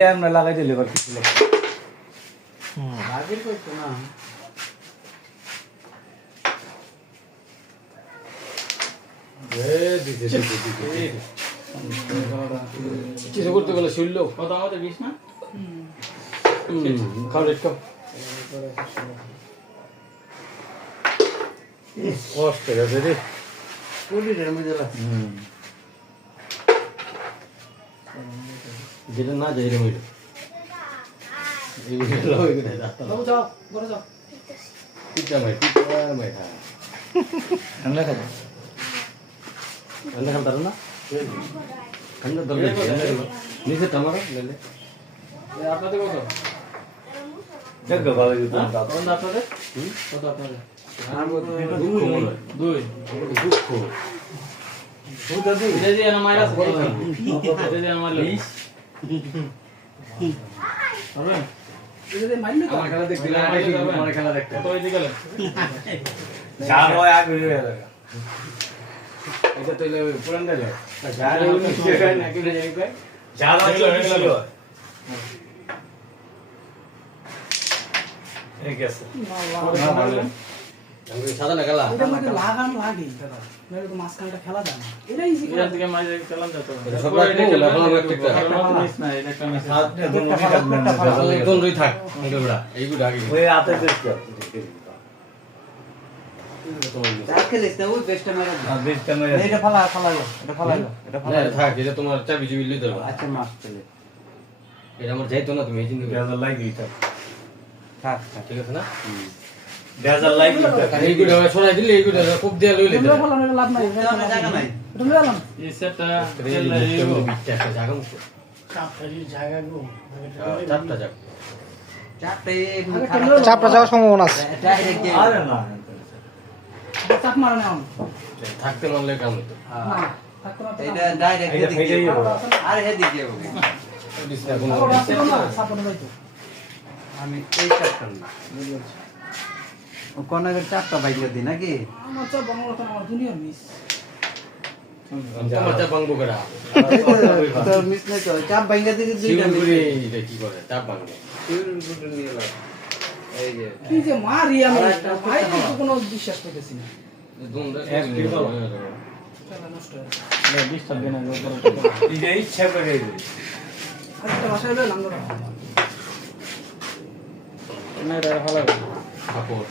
আমরা লাগাই দিলে এবার কিছু আগের করতো না কিছু করতে গেলে শুনলো কত আমাদের 20 না খাও রেট খাও কষ্ট গেছে রে কোটির মধ্যে যেটা না যাই রে মইলো বাবু যাও ঘরে যাও পিঠা ভাই হ্যাঁ ঠান্ডা খাবে ঠান্ডা খান্তার না ঠান্ডা দরকার নিচে টামারো লেলে আপনাদের কত দেখো ভালো কিন্তু কোন আপনাদের কত আপনাদের দুই দুঃখ এটা দিয়ে না মাইরাস বড় এটা দিয়ে আমার 20 হবে এটা দিয়ে মাইল না আমার খেলা দেখ দিলা আমার খেলা দেখতে কত হইছে গেল চার হয় আগে হয়ে গেল এটা তো পুরান গেল চার হয় নাকি রে যাই কই চার হয় ছিল এই গেছে সাদা না খেলা এটা মধ্যে লাগান লাগে দাদা নইলে তো মাঝখানটা খেলা যায় না এটা ইজি এখান থেকে মাইল চালান যেত সব রাখবো না খেলা একটা মিস না এটা একটা মিস সাত নে দুনো কাটবেন একদম রই থাক এগুলা এইগুলা আগে ওই হাতে দিস খেলিস না ওই বেস্টটা মারা আর বেশ টাইমে এটা ফালাইলো এটা ফালাইলো না থাক এটা তোমার চাবি চুবি লই দেবা আচ্ছা মাস চলে এটা আমার যাইতো না তুমি এই চিন্তা করো বেজার লাগি এটা থাক ঠিক আছে না বেজার লাগি আর এইগুলা সরাই দিলে এইগুলা খুব দেয়া লইলে এটা ফালানো এটা লাভ নাই জায়গা নাই এটা লয়ে আলাম এই সেটটা একটা জায়গা মুখো জায়গা গো চারটা জায়গা চাপটা যাওয়ার সম্ভাবনা আছে ডাইরেক্ট আরে না চাপ মারা না থাকতে মারলে কাম হতো না থাকতো না এটা ডাইরেক্ট এটা এদিকে ফেটেই যাবে আরে এদিকে হবে দিস না কোনো সাপোর্ট হইতো আমি এই চাপটা না ও কোনাকে চাপটা বাইরে দি নাকি আমার চাপ বাংলা তো আমার জুনিয়র মিস আমার যা বাংবো করা তো মিস নাই তো চাপ বাইরে দিকে দুইটা মিস শিউরে এটা কি করে চাপ বাংবো এই যে কি যে মারি আমি ভাই তো কোনো বিশ্বাস করতেছি না দুমদা খেলা নষ্ট হয়ে ডিস্টার্ব দেনা এটা ইচ্ছা করে আজকে বাসায় লইলাম না না এটা ভালো কাপড়